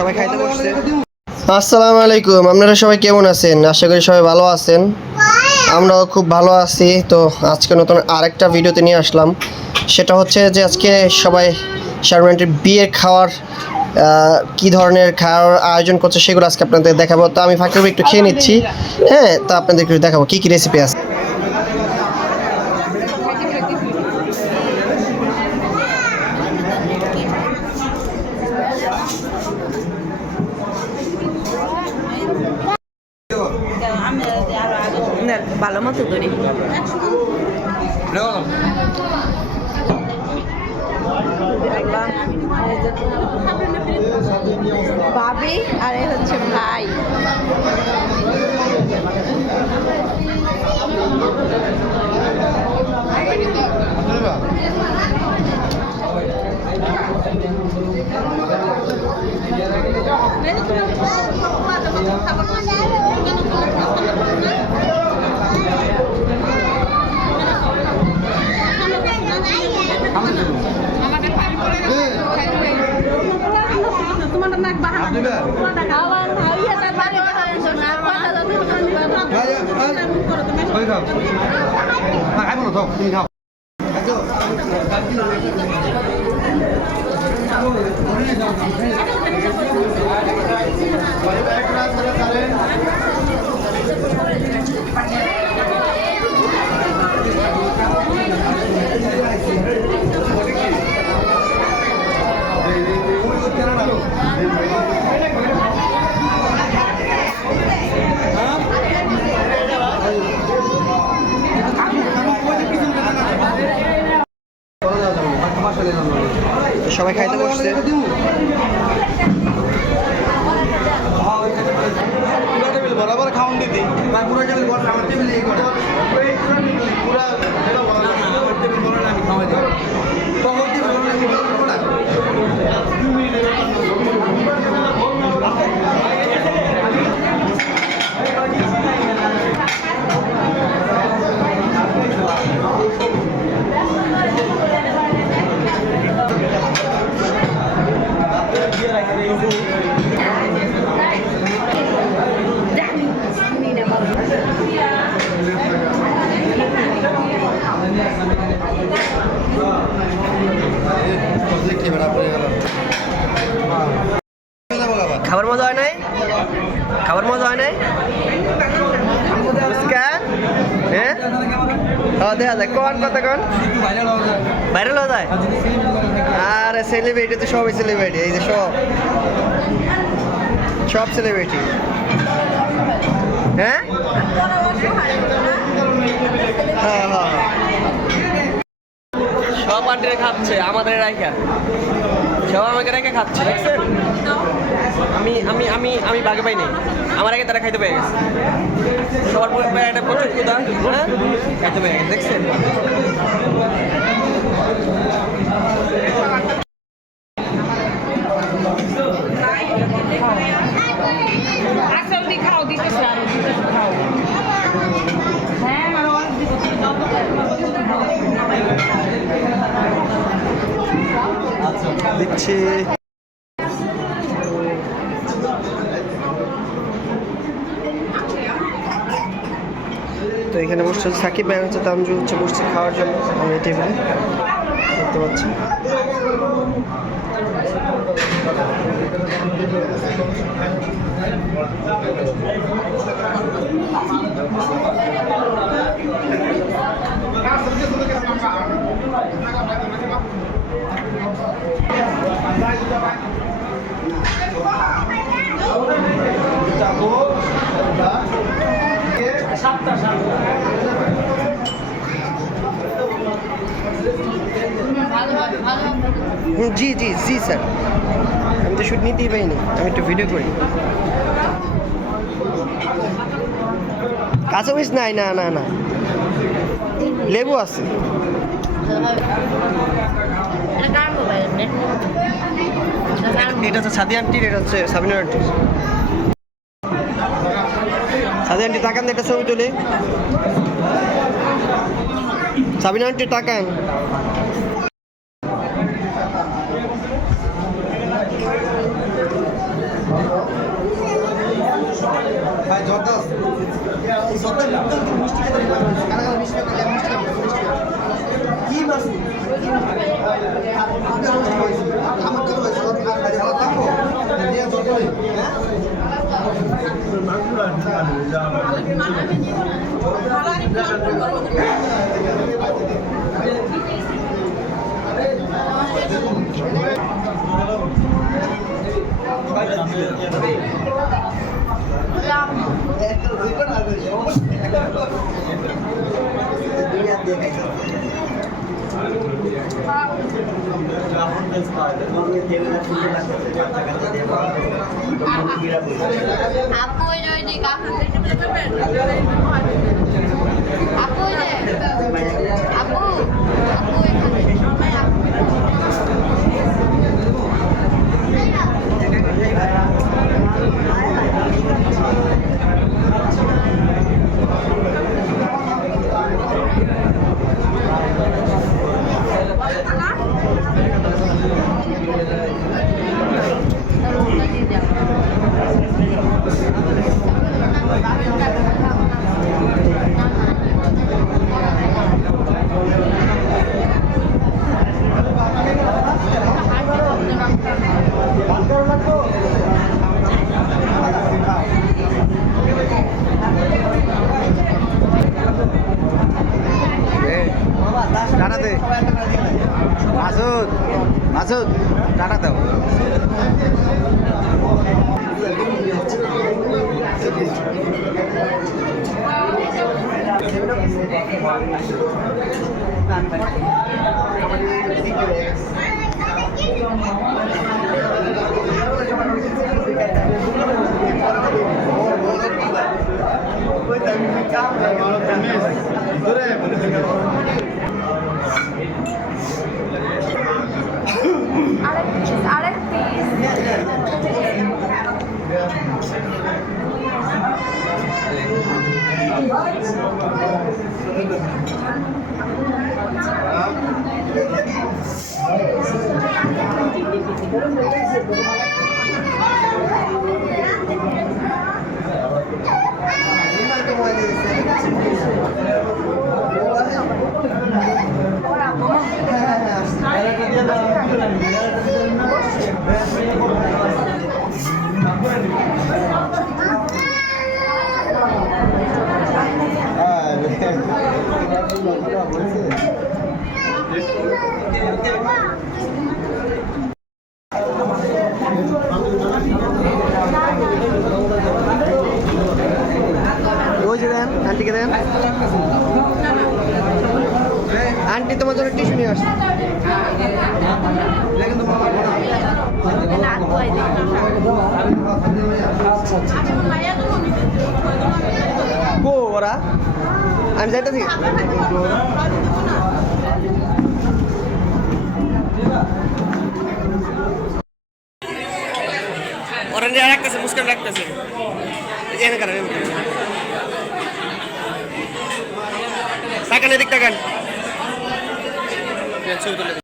সবাই খাইতে বসছে। আসসালামু আলাইকুম, আপনারা সবাই কেমন আছেন? আশা করি সবাই ভালো আছেন। আমরাও খুব ভালো আছি। তো আজকে নতুন আরেকটা ভিডিওতে নিয়ে আসলাম। সেটা হচ্ছে যে আজকে সবাই শারমিনটির বিয়ের খাওয়ার কী ধরনের খাওয়ার আয়োজন করছে সেগুলো আজকে আপনাদের দেখাবো। তো আমি ফাঁকে একটু খেয়ে নিচ্ছি। হ্যাঁ, তো আপনাদেরকে দেখাবো কী কী রেসিপি আছে। ভালো মতো করি ভাবি আর এ হচ্ছে ভাই। সবাই খাইতে বসছে। বরাবর খাওয়ান দিদি পুরো টেবিল বড় আমার টেবিল এই করে পুরো এটা বড় না আমার টেবিল বড় না আমি খাওয়াই দেব তখন টেবিল বড় না খাবার মজা হয় নাই? খাবার মজা হয় নাই? হ্যাঁ, দেখা যায় কোন কথা কোন ভাইরাল হওয়া যায়। আরে সেলিব্রিটি তো সবই সেলিব্রিটি, এই যে সব সেলিব্রিটি। হ্যাঁ হ্যাঁ হ্যাঁ, সব আন্টিরা খাচ্ছে আমাদের রাইখা, সব আমাকে রেখে খাচ্ছে। দেখছেন, আমি আমি আমি আমি বাগে পাই নাই, আমার আগে তারা খাইতে পেয়ে গেছে। সবার একটা প্রচুর ক্ষুধা, হ্যাঁ খাইতে পেয়ে গেছে। দেখছেন, দিচ্ছি। তো এখানে বসছে সাকিব ভাই, হচ্ছে তানজু হচ্ছে বসছে খাওয়ার জন্য। আমি এই টেবিলে দেখতে পাচ্ছি। জি জি জি স্যার, আমি তো শুট নিতেই পাইনি, আমি একটু ভিডিও করি। কাঁচা মরিচ নাই, না না না, লেবু আছে। এটা হচ্ছে সাদি আন্টির, এটা হচ্ছে সাবিনা আন্টির। সাদি আন্টি তাকান, একটা ছবি তুলে। সাবিনা আন্টি তাকান। ভাই জর্দাস এই সত্যি মিষ্টি খেতে কারা কারা মিষ্টি খেতে মিষ্টি কি মাছ আমার তো হয়েছে সারা থাকবো দিয়ে জর্দা হ্যাঁ Aku join di kafe. Aku deh. Aku টাটা দে মাসুদ মাসুদ টাটা দাও Alex, ওই যে দেন আন্টিকে দেন আন্টি তোমার জন্য টিস্যু নিয়ে আসছে কো ওরা আমি যাইতেছি ওরা রাখতেছে মুস্কান রাখতেছে এনে কারণ তাকান এদিক তাকান ছবি তুলে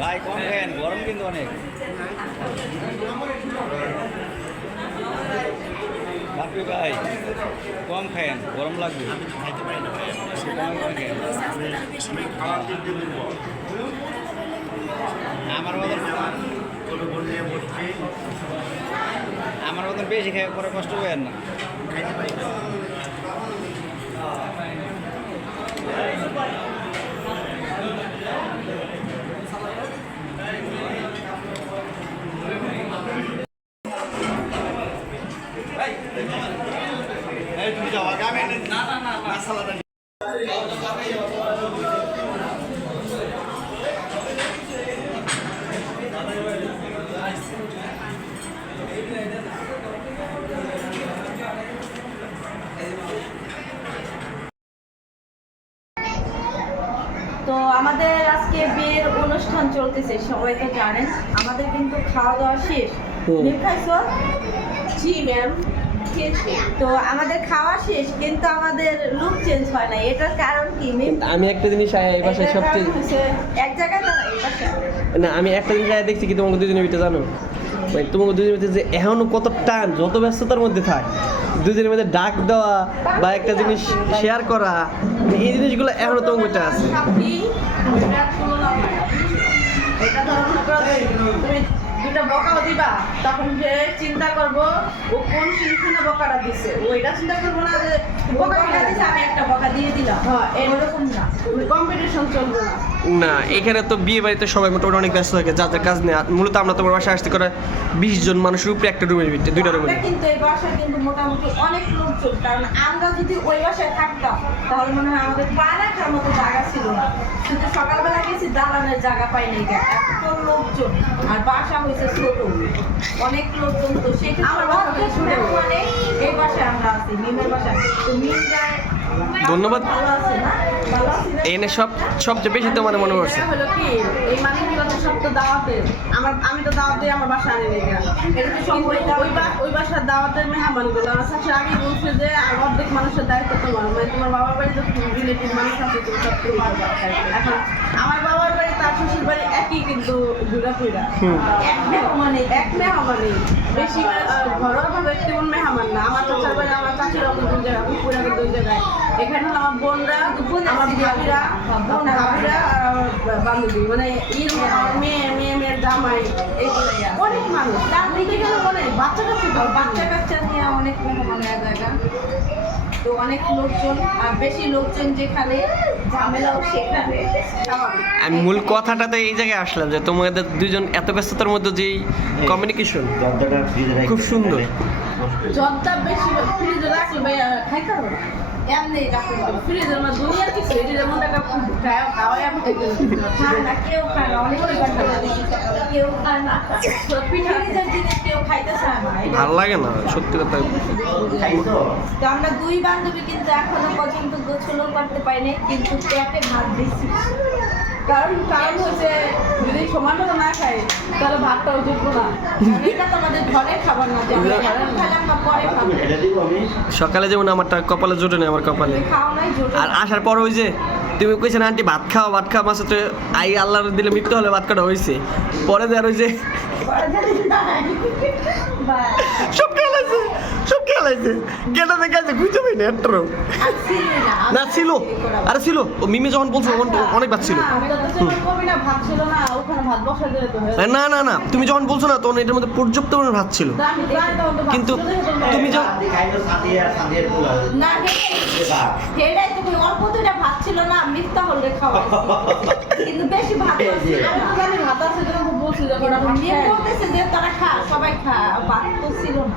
ভাই কম খান গরম কিন্তু অনেক বাপরে ভাই কম খান গরম লাগবে আমার মতন বেশি খাই পরে কষ্ট হবে না তো আমাদের আজকে বিয়ের অনুষ্ঠান চলতেছে, সবাই তো জানেন। আমাদের কিন্তু খাওয়া দাওয়া শেষ। মিম খাইছো? জি ম্যাম, খেয়েছি। তো আমাদের খাওয়া শেষ, কিন্তু আমাদের লুক চেঞ্জ হয় না। এটার কারণ কি মিম? আমি একটা জিনিস এই বাসায় এটার সবচেয়ে কারণ হচ্ছে এক জায়গায় না, এই পাশে। না, আমি একটা জিনিস দেখছি কি তোমাকে দুজনের ভিতরে জানো, মানে তোমাকে দুজনের ভিতরে যে এখনো কত টান, যত ব্যস্ততার মধ্যে থাক, দুজনের মধ্যে ডাক দেওয়া বা একটা জিনিস শেয়ার করা, এই জিনিসগুলো এখনো তোমার মধ্যে আছে। এটা ধরো মনে করো যে তুমি দুটা বকাও দিবা, তখন যে চিন্তা করবো ও কোন শুনে বকাটা দিছে, ও এটা চিন্তা করবো না যে বকাটা দিছে আমি একটা বকা দিয়ে দিলাম। হ্যাঁ, এরকম না, কম্পিটিশন চলবে না। না, এখানে তো বিয়ে বাড়িতে সবাই মোটামুটি অনেক ব্যস্ত থাকে, যার যার কাজ নেই। আর মূলত আমরা তোমার বাসায় আসতে করে 20 জন মানুষের উপরে একটা রুমের ভিতরে, দুইটা রুমের আমরা কিন্তু এই বাসায় কিন্তু মোটামুটি অনেক লোকজন, কারণ আমরা যদি ওই বাসায় থাকতাম তাহলে মনে হয় আমাদের পা রাখার মতো জায়গা ছিল না। শুধু সকালবেলা গেছি, দালানের জায়গা পাইনি, এত লোকজন, আর বাসা হয়েছে ছোট, অনেক লোকজন। তো সেক্ষেত্রে মানে এই বাসায় আমরা আছি, মিমের বাসায়। তো মিম যায়, ধন্যবাদ। ভালো আছে না? ভালো আছি না? এনে সবচেয়ে বেশি তোমার মনে পড়ছে। হলো কি, এই মানুষগুলো তো সব তো দাওয়াতের, আমি তো দাওয়াত দিয়ে আমার বাসা আনি রেখে, এটা তো সব ওই বাসার দাওয়াতের মেহমানগুলো আছে। আগে বলছে যে অর্ধেক মানুষের দায়িত্ব তোমার, মানে তোমার বাবার বাড়ি তো রিলেটিভ মানুষ আছে, তুমি সব কিছু পারবা। এখন আমার বাবার বাড়ি তার শ্বশুর বাড়ি একই, কিন্তু দুর্গা পূজা এক মেহমানই বেশি, ঘরোয়া ভাবে তেমন মেহমান না। আমার চাচার বাড়ি, আমার চাচিরা দুই জায়গায়, পুরাকে দুই জায়গায়। এখানে আমার বোনরা, আমার ভাবিরা আর আমার বান্ধবী, মানে মেয়ের জামাই, এইগুলোই অনেক মানুষ। তার দিকে গেলে অনেক বাচ্চা কাচ্চা নিয়ে অনেক মেহমান এক জায়গা। তো অনেক লোকজন, আর বেশি লোকজন যেখানে ঝামেলাও সেখানে। আমি মূল কথাটাতে এই জায়গায় আসলাম যে তোমাদের দুজন এত ব্যস্ততার মধ্যে যে কমিউনিকেশন খুব সুন্দর। জবটা বেশি ফ্রিজে রাখলে ভাই খাইতে হবে না, এমনি রাখতে হবে ফ্রিজের মধ্যে। দুনিয়ার কিছু এটি যেমন টাকা খাওয়াই আমি খাই না, কেউ খায় না, অনেক কেউ খায় না, পিঠার জিনিস কেউ খাইতে চায় না। ভালো লাগে না, সত্যি কথা। তো আমরা দুই বান্ধবী কিন্তু এখনো পর্যন্ত গোছলও করতে পারিনি, কিন্তু পেটে ভাত দিচ্ছি। কারণ হচ্ছে যদি সমান মতো না খাই তাহলে ভাতটাও জুটবো না। এটা তো আমাদের ঘরের খাবার না, যে আমরা ঘরের খাইলে আমরা পরে খাবো। সকালে যেমন আমারটা কপালে জোটে না, আমার কপালে। খাও নাই জোটে। আর আসার পর ওই যে তুমি কইছেন আন্টি ভাত খাও মাসে তো আই আল্লাহর দিলে মৃত্যু হলে ভাত কাটা হয়েছে, পরে আর ওই যে সব খেলাইছে কেটাতে গেছে খুঁজে পাই না একটারও। না ছিল, আরে ছিল, ও মিমি যখন বলছো তখন তো অনেক ভাত ছিল। না না না, তুমি যখন বলছো না তখন এটার মধ্যে পর্যাপ্ত পরিমাণে ভাত ছিল, কিন্তু তুমি যখন অল্প দুইটা ভাত ছিল না, মিথ্যা হলে খাওয়া, কিন্তু বেশি ভাত ভাত আছে বলতেছে যে তারা খা, সবাই খা, ভাত তো ছিল না।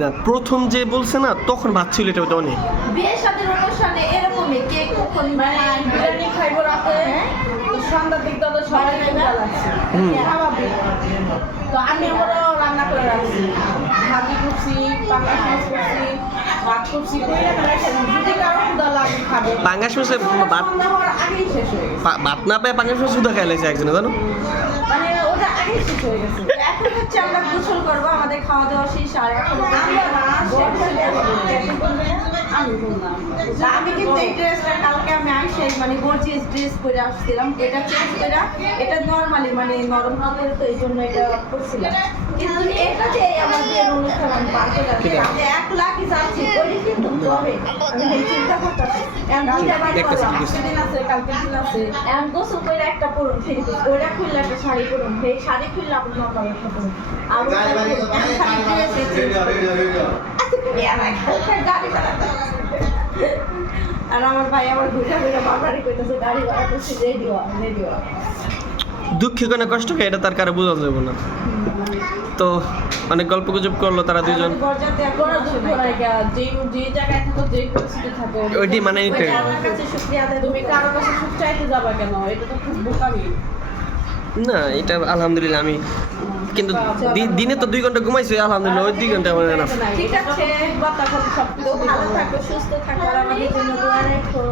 না, প্রথম যে বলছে না তখন ভাত ছিল, এটা তো অনেক। বিয়ের সাথে অনুষ্ঠানে এরকমই কেক কখন বিরিয়ানি খাইবো রাতে, সন্ধ্যার দিক তো সবাই লাগছে স্বাভাবিক। তো আমি আমরাও রান্না করে রাখছি, ভাজি করছি, পাঙ্গাস মাছ করছি, ভাত করছি, যদি কারো ক্ষুধা লাগে খাবে। পাঙ্গাস মাছে ভাত আগেই শেষ হয়ে গেছে, ভাত না পেয়ে পাঙ্গাস মাছ শুধু খাইলেছে একজনে, জানো? মানে ওটা আগেই শেষ হয়ে গেছে। এখন হচ্ছে আমরা গোসল করবো, আমাদের খাওয়া দাওয়া শেষ। আর এখন আমি কিন্তু এই ড্রেসটা কালকে আমি আসে মানে গর্জিয়াস ড্রেস পরে আসছিলাম, এটা চেঞ্জ করে এটা নর্মালি মানে নরম হবে, তো এই জন্য এটা করছিলাম। কিন্তু এটা যে আমাদের অনুষ্ঠান আমি পার করে যাচ্ছি, 1 লাখ যাচ্ছি ওই কিন্তু হবে, আমি এই চিন্তা করতেছি। দিন আছে, কালকে দিন আছে, এখন গোসল করে একটা পরুন, ওইটা খুললে একটা শাড়ি পরুন, সেই শাড়ি খুললে আপনি নর্মাল একটা পরুন, আর আর আমার ভাই আমার ঘুরে ঘুরে বাবারই কইতেছে গাড়ি ভাড়া করছি, রেডি হওয়া। দুঃখে কোনো কষ্ট এটা তার কারো বোঝা যাবে না। তো অনেক গল্প গুজব করলো তারা দুজন। করার দুঃখ নাই গা, যে জায়গায় থাকো, যে পরিস্থিতি থাকো, ওইটি মানে নিতে হবে। আল্লাহর কাছে শুকরিয়া আদায়, তুমি কারো কাছে সুখ চাইতে যাবা কেন? এটা তো খুব বোকামি। না এটা আলহামদুলিল্লাহ আমি কিন্তু দিনে তো 2 ঘন্টা ঘুমাইছি আলহামদুলিল্লাহ, ওই 2 ঘন্টা আমার না। ঠিক আছে, বা তখন সব কিছু ভালো থাকো, সুস্থ থাকো, আর আমাদের জন্য দোয়া রাখো।